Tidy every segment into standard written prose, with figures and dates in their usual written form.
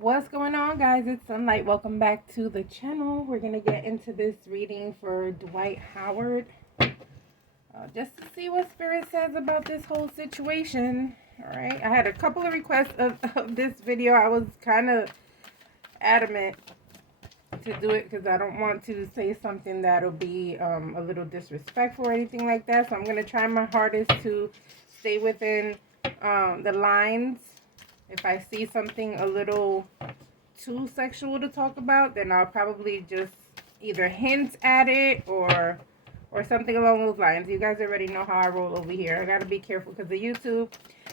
What's going on, guys? It's Sunlight. Welcome back to the channel. We're going to get into this reading for Dwight Howard. Just to see what Spirit says about this whole situation. Alright, I had a couple of requests of this video. I was kind of adamant to do it because I don't want to say something that'll be a little disrespectful or anything like that. So I'm going to try my hardest to stay within the lines. If I see something a little too sexual to talk about, then I'll probably just either hint at it or something along those lines. You guys already know how I roll over here. I gotta be careful because of YouTube.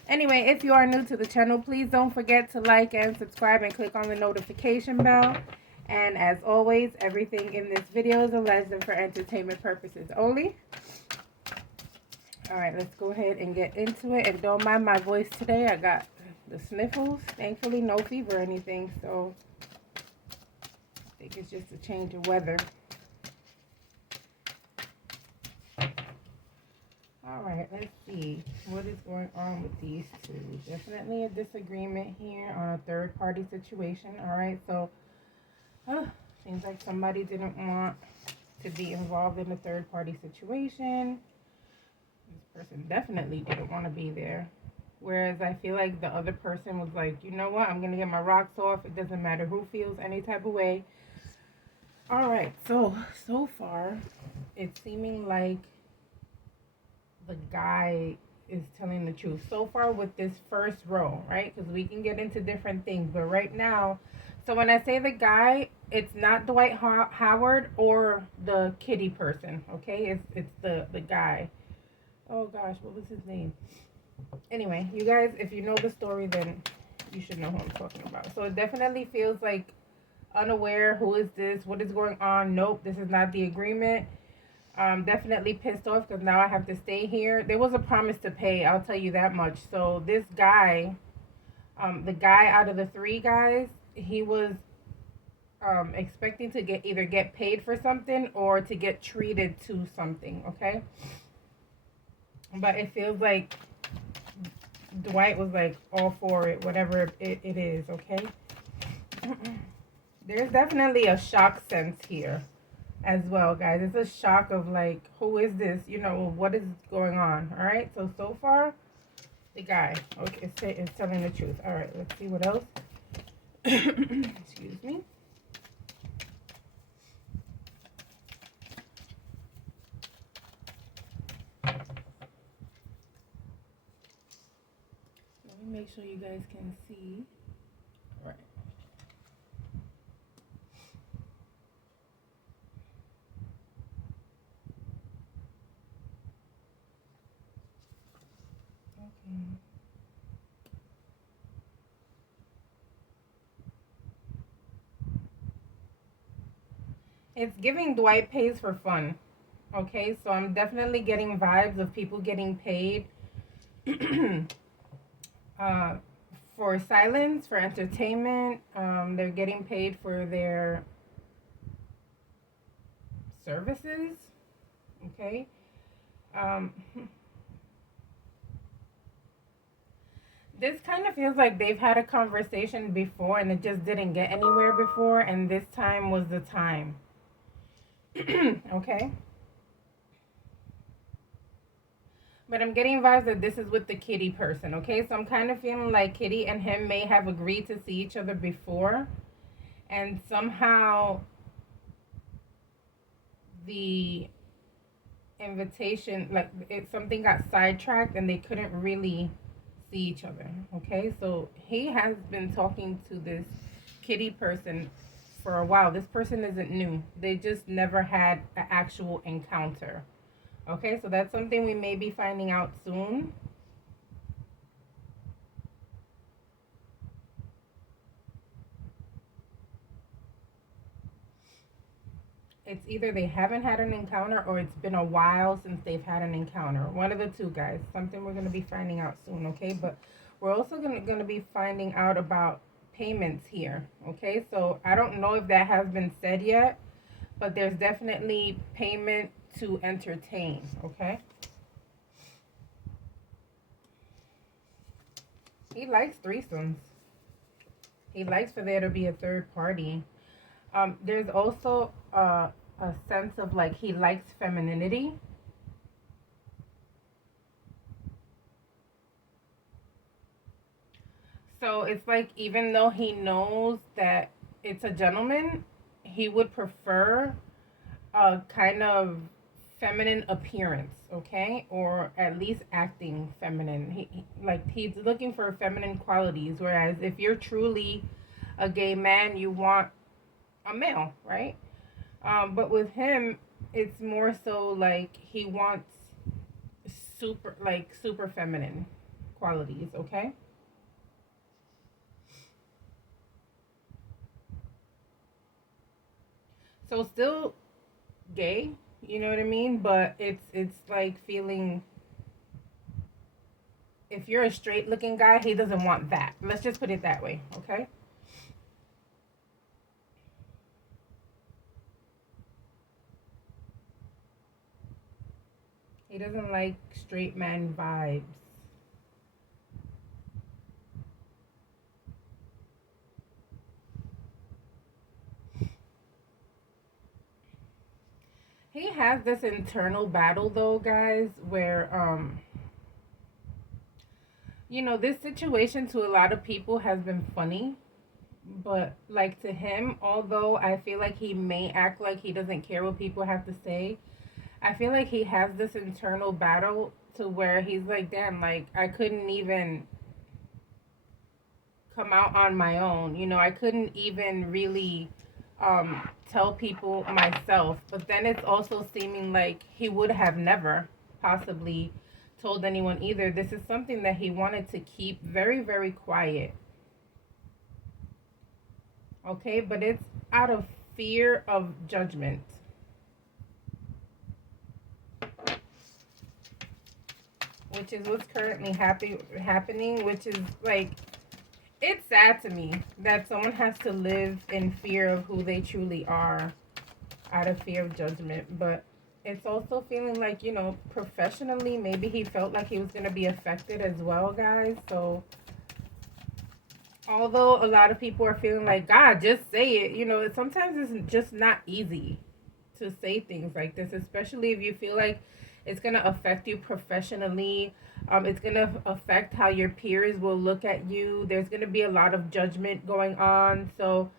Anyway, if you are new to the channel, please don't forget to like and subscribe and click on the notification bell. And as always, everything in this video is alleged for entertainment purposes only. Alright, let's go ahead and get into it. And don't mind my voice today. I got the sniffles. Thankfully, no fever or anything. So, I think it's just a change of weather. Alright, let's see. What is going on with these two? Definitely a disagreement here on a third-party situation. Alright, so, seems like somebody didn't want to be involved in a third-party situation. This person definitely didn't want to be there. Whereas I feel like the other person was like, you know what, I'm going to get my rocks off. It doesn't matter who feels any type of way. Alright, so far, it's seeming like the guy is telling the truth. So far with this first row, right? Because we can get into different things. But right now, so when I say the guy, it's not Dwight Howard or the kitty person, okay? It's the guy. Oh gosh, what was his name? Anyway, you guys, if you know the story, then you should know who I'm talking about. So it definitely feels like unaware. Who is this? What is going on? Nope, this is not the agreement. Definitely pissed off because now I have to stay here. There was a promise to pay, I'll tell you that much. So this guy, the guy out of the three guys, he was expecting to either get paid for something or to get treated to something, okay? But it feels like Dwight was like all for it, whatever it is, okay? There's definitely a shock sense here as well, guys. It's a shock of like, who is this? You know, what is going on? All right, so far, the guy, okay, is telling the truth. All right, let's see what else. Excuse me. Let me make sure you guys can see. All right. Okay. It's giving Dwight pays for fun. Okay, so I'm definitely getting vibes of people getting paid for silence, for entertainment. They're getting paid for their services. Okay. This kind of feels like they've had a conversation before and it just didn't get anywhere before, and this time was the time. Okay. But I'm getting vibes that this is with the kitty person, okay? So I'm kind of feeling like Kitty and him may have agreed to see each other before, and somehow the invitation, like something got sidetracked and they couldn't really see each other, okay? So he has been talking to this kitty person for a while. This person isn't new. They just never had an actual encounter. Okay, so that's something we may be finding out soon. It's either they haven't had an encounter or it's been a while since they've had an encounter. One of the two, guys. Something we're going to be finding out soon, okay? But we're also going to be finding out about payments here, okay? So I don't know if that has been said yet, but there's definitely payment to entertain, okay? He likes threesomes. He likes for there to be a third party. There's also a sense of like he likes femininity. So it's like even though he knows that it's a gentleman, he would prefer a kind of feminine appearance, okay? Or at least acting feminine. Like he's looking for feminine qualities, whereas if you're truly a gay man, you want a male, right? But with him, it's more so like he wants super feminine qualities, okay? So still gay, you know what I mean? But it's like feeling if you're a straight looking guy, he doesn't want that. Let's just put it that way, okay? He doesn't like straight man vibes. He has this internal battle though, guys, where this situation to a lot of people has been funny, but like to him, although I feel like he may act like he doesn't care what people have to say, I feel like he has this internal battle to where he's like, damn, like I couldn't even come out on my own. I couldn't even really tell people myself. But then it's also seeming like he would have never possibly told anyone either. This is something that he wanted to keep very, very quiet. Okay, but it's out of fear of judgment. Which is what's currently happening, which is like it's sad to me that someone has to live in fear of who they truly are out of fear of judgment. But it's also feeling like, professionally, maybe he felt like he was going to be affected as well, guys. So, although a lot of people are feeling like, God, just say it, sometimes it's just not easy to say things like this, especially if you feel like it's going to affect you professionally. It's going to affect how your peers will look at you. There's going to be a lot of judgment going on. So,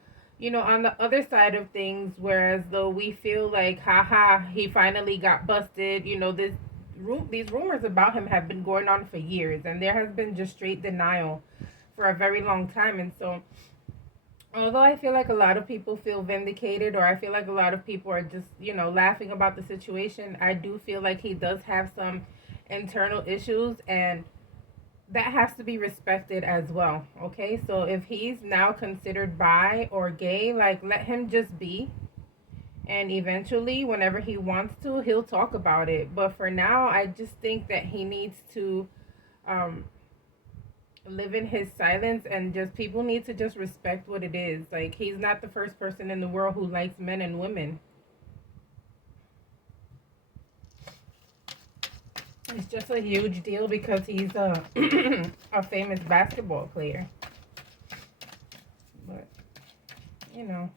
on the other side of things, whereas though we feel like, haha, he finally got busted, these rumors about him have been going on for years, and there has been just straight denial for a very long time. And so, although I feel like a lot of people feel vindicated, or I feel like a lot of people are just, laughing about the situation, I do feel like he does have some internal issues, and that has to be respected as well. Okay, so if he's now considered bi or gay, like let him just be, and eventually whenever he wants to, he'll talk about it. But for now, I just think that he needs to um live in his silence, and just people need to just respect what it is. Like he's not the first person in the world who likes men and women. It's just a huge deal because he's a a famous basketball player. But you know,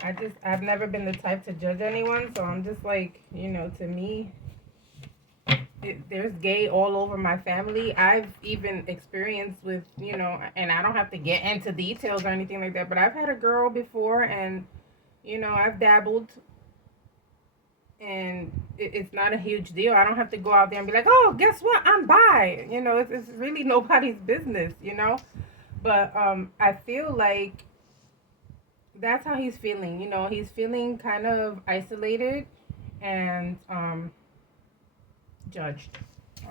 I've never been the type to judge anyone, so I'm just like, to me, there's gay all over my family. I've even experienced with, and I don't have to get into details or anything like that, but I've had a girl before, and I've dabbled, and it's not a huge deal. I don't have to go out there and be like, oh, guess what? I'm bi. It's really nobody's business. But I feel like that's how he's feeling. He's feeling kind of isolated and judged.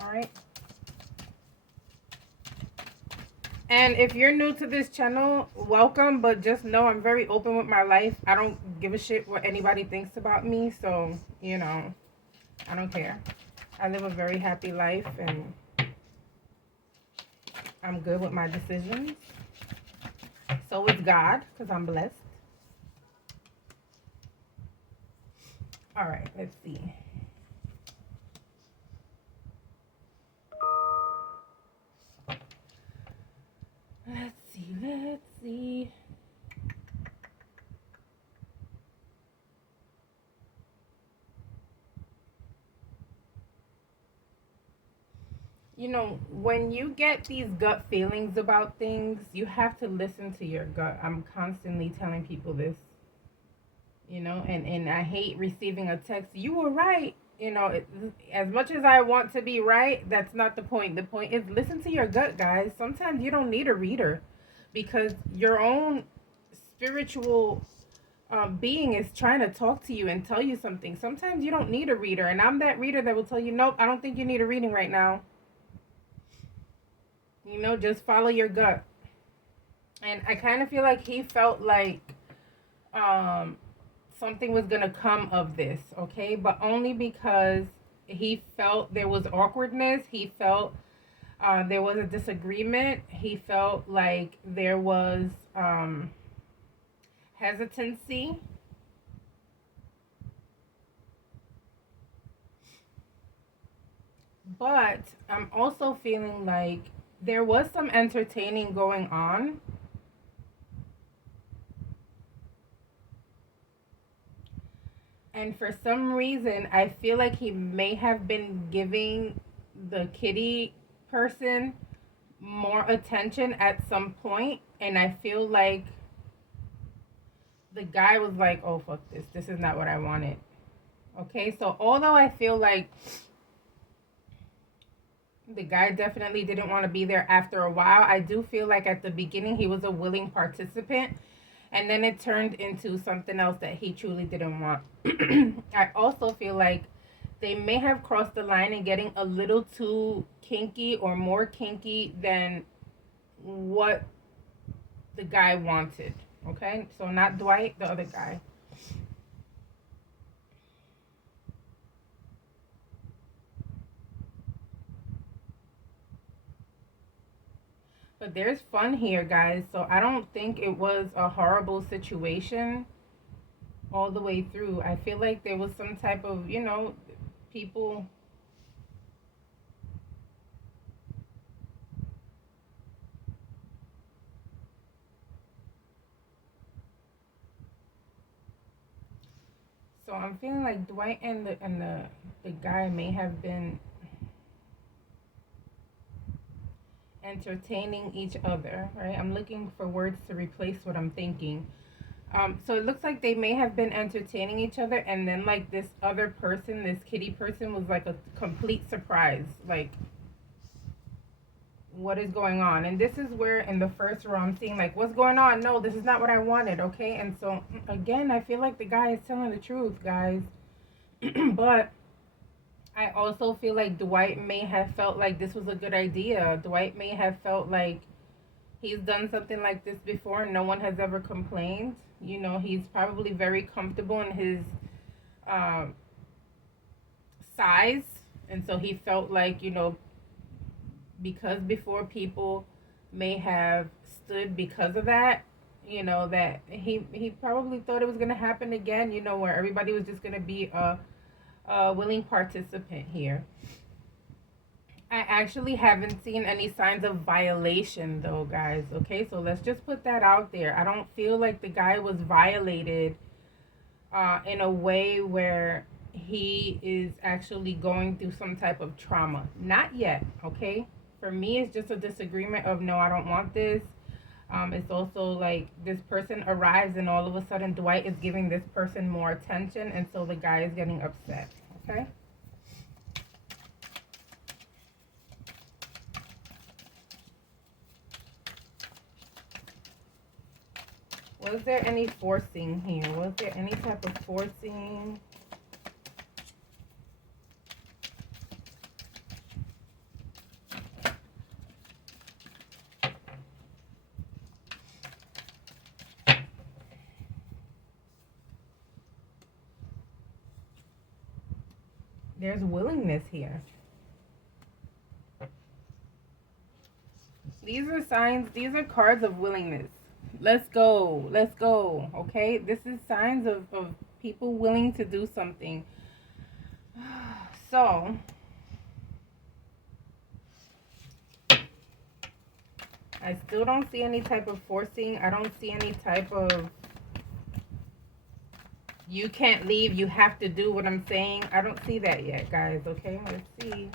All right. And if you're new to this channel, welcome, but just know I'm very open with my life. I don't give a shit what anybody thinks about me, so, I don't care. I live a very happy life, and I'm good with my decisions. So is God, because I'm blessed. All right, let's see. Let's see. You know, when you get these gut feelings about things, you have to listen to your gut. I'm constantly telling people this, you know, and I hate receiving a text, you were right. You know, as much as I want to be right, that's not the point. The point is listen to your gut, guys. Sometimes you don't need a reader because your own spiritual being is trying to talk to you and tell you something. Sometimes you don't need a reader, and I'm that reader that will tell you, nope, I don't think you need a reading right now. You know, just follow your gut. And I kind of feel like he felt like um, something was going to come of this, okay? But only because he felt there was awkwardness. He felt there was a disagreement. He felt like there was hesitancy. But I'm also feeling like there was some entertaining going on. And for some reason, I feel like he may have been giving the kitty person more attention at some point. And I feel like the guy was like, oh, fuck this. This is not what I wanted. Okay, so although I feel like the guy definitely didn't want to be there after a while, I do feel like at the beginning he was a willing participant. And then it turned into something else that he truly didn't want. I also feel like they may have crossed the line in getting a little too kinky or more kinky than what the guy wanted. Okay? So not Dwight, the other guy. But there's fun here, guys. So I don't think it was a horrible situation all the way through. I feel like there was some type of, you know, people. So I'm feeling like Dwight and the guy may have been entertaining each other, right? I'm looking for words to replace what I'm thinking. So it looks like they may have been entertaining each other, and then like this other person, this kitty person, was like a complete surprise. Like, what is going on? And this is where in the first row I'm seeing like, what's going on? No, this is not what I wanted. Okay, and so again, I feel like the guy is telling the truth, guys. But I also feel like Dwight may have felt like this was a good idea. Dwight may have felt like he's done something like this before and no one has ever complained. You know, he's probably very comfortable in his uh, size. And so he felt like, you know, because before people may have stood because of that, you know, that he probably thought it was going to happen again, you know, where everybody was just going to be a willing participant here. I actually haven't seen any signs of violation though, guys. Okay, so let's just put that out there. I don't feel like the guy was violated in a way where he is actually going through some type of trauma. Not yet, okay? For me, it's just a disagreement of no, I don't want this. It's also like this person arrives and all of a sudden Dwight is giving this person more attention, and so the guy is getting upset, okay? Was there any forcing here? Was there any type of forcing? There's willingness here. These are signs, these are cards of willingness. Let's go. Let's go. Okay? This is signs of people willing to do something. So, I still don't see any type of forcing. I don't see any type of you can't leave, you have to do what I'm saying. I don't see that yet, guys. Okay, let's see.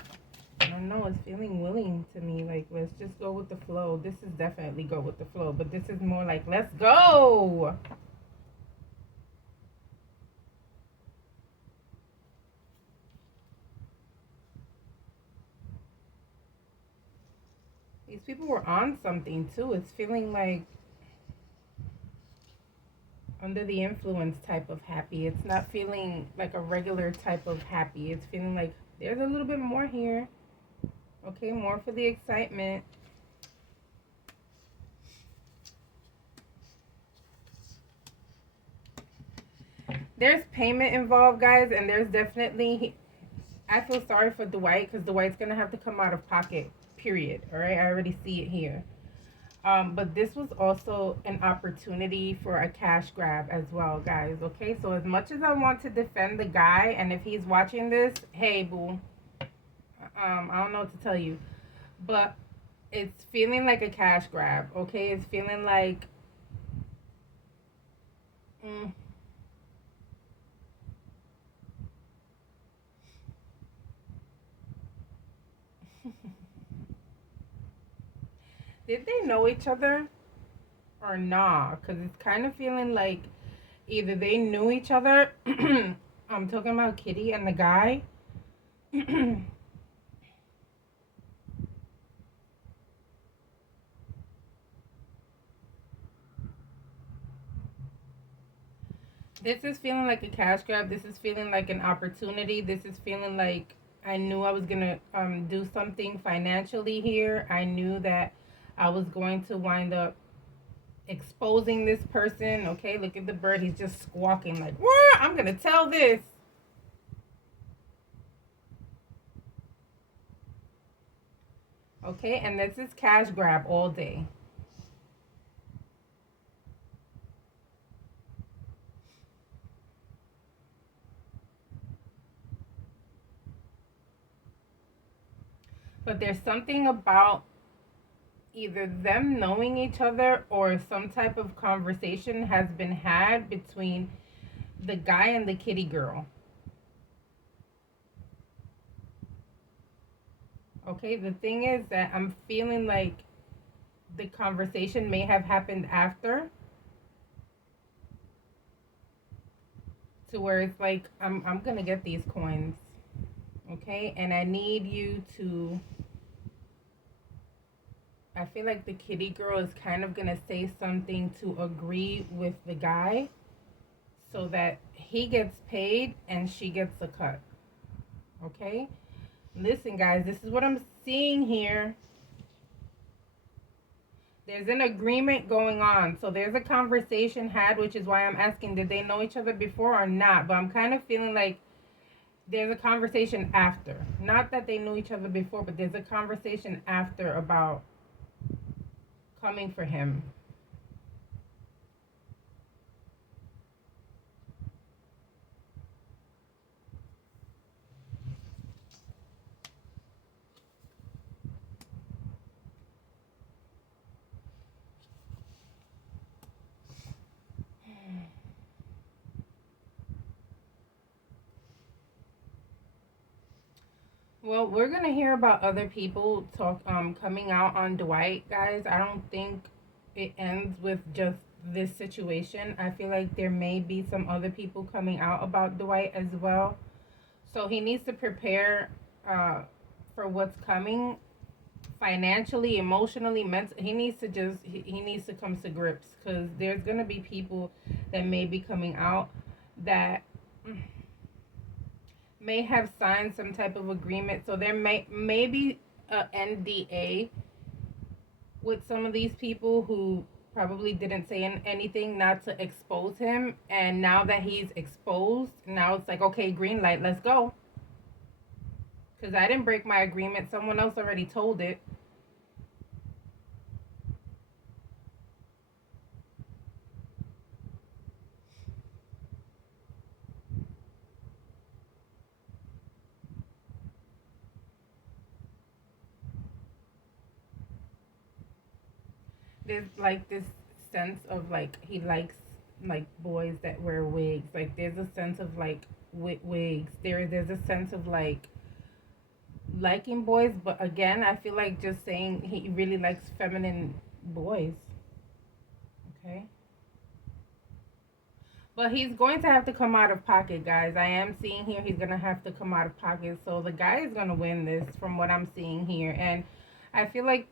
I don't know, it's feeling willing to me. Like, let's just go with the flow. This is definitely go with the flow, but this is more like, let's go. These people were on something too. It's feeling like under the influence type of happy. It's not feeling like a regular type of happy. It's feeling like there's a little bit more here. Okay, more for the excitement. There's payment involved, guys, and there's definitely, I feel sorry for Dwight because Dwight's going to have to come out of pocket, period. All right, I already see it here. But this was also an opportunity for a cash grab as well, guys. Okay, so as much as I want to defend the guy, and if he's watching this, hey, boo, I don't know what to tell you, but it's feeling like a cash grab. Okay, it's feeling like, mm, did they know each other or not? Because it's kind of feeling like either they knew each other. I'm talking about Kitty and the guy. This is feeling like a cash grab. This is feeling like an opportunity. This is feeling like I knew I was gonna do something financially here. I knew that I was going to wind up exposing this person. Okay, look at the bird. He's just squawking like, "What? I'm gonna tell this." Okay, and this is cash grab all day. But there's something about either them knowing each other or some type of conversation has been had between the guy and the kitty girl. Okay, the thing is that I'm feeling like the conversation may have happened after, to where it's like I'm gonna get these coins, okay, and I need you to. I feel like the kitty girl is kind of gonna say something to agree with the guy, so that he gets paid and she gets a cut. Okay, listen, guys, this is what I'm seeing here. There's an agreement going on. So there's a conversation had, which is why I'm asking, did they know each other before or not? But I'm kind of feeling like there's a conversation after. Not that they knew each other before, but there's a conversation after about coming for him. Well, we're gonna hear about other people talk coming out on Dwight, guys. I don't think it ends with just this situation. I feel like there may be some other people coming out about Dwight as well. So he needs to prepare for what's coming financially, emotionally, mentally. He needs to just he needs to come to grips because there's gonna be people that may be coming out that may have signed some type of agreement. So there may be a NDA with some of these people who probably didn't say anything not to expose him, and now that he's exposed, now it's like, okay, green light, let's go, because I didn't break my agreement, someone else already told it. there's like this sense of like he likes like boys that wear wigs. Like there's a sense of like wigs. There's a sense of like liking boys, but again, I feel like just saying he really likes feminine boys. Okay. But he's going to have to come out of pocket, guys. I am seeing here he's going to have to come out of pocket. So the guy is going to win this from what I'm seeing here. And I feel like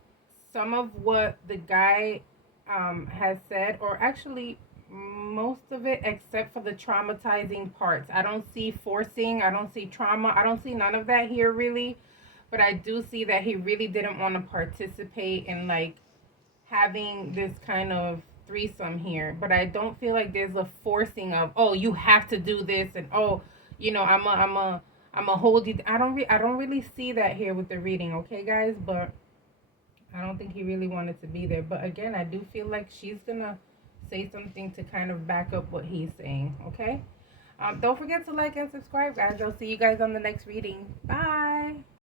some of what the guy has said, or actually most of it, except for the traumatizing parts. I don't see forcing. I don't see trauma. I don't see none of that here, really. But I do see that he really didn't want to participate in like having this kind of threesome here, but I don't feel like there's a forcing of, oh, you have to do this, and oh, you know, I'm a hold you. I don't really see that here with the reading, okay, guys. But I don't think he really wanted to be there. But again, I do feel like she's gonna say something to kind of back up what he's saying, okay. Don't forget to like and subscribe, guys. I'll see you guys on the next reading. Bye.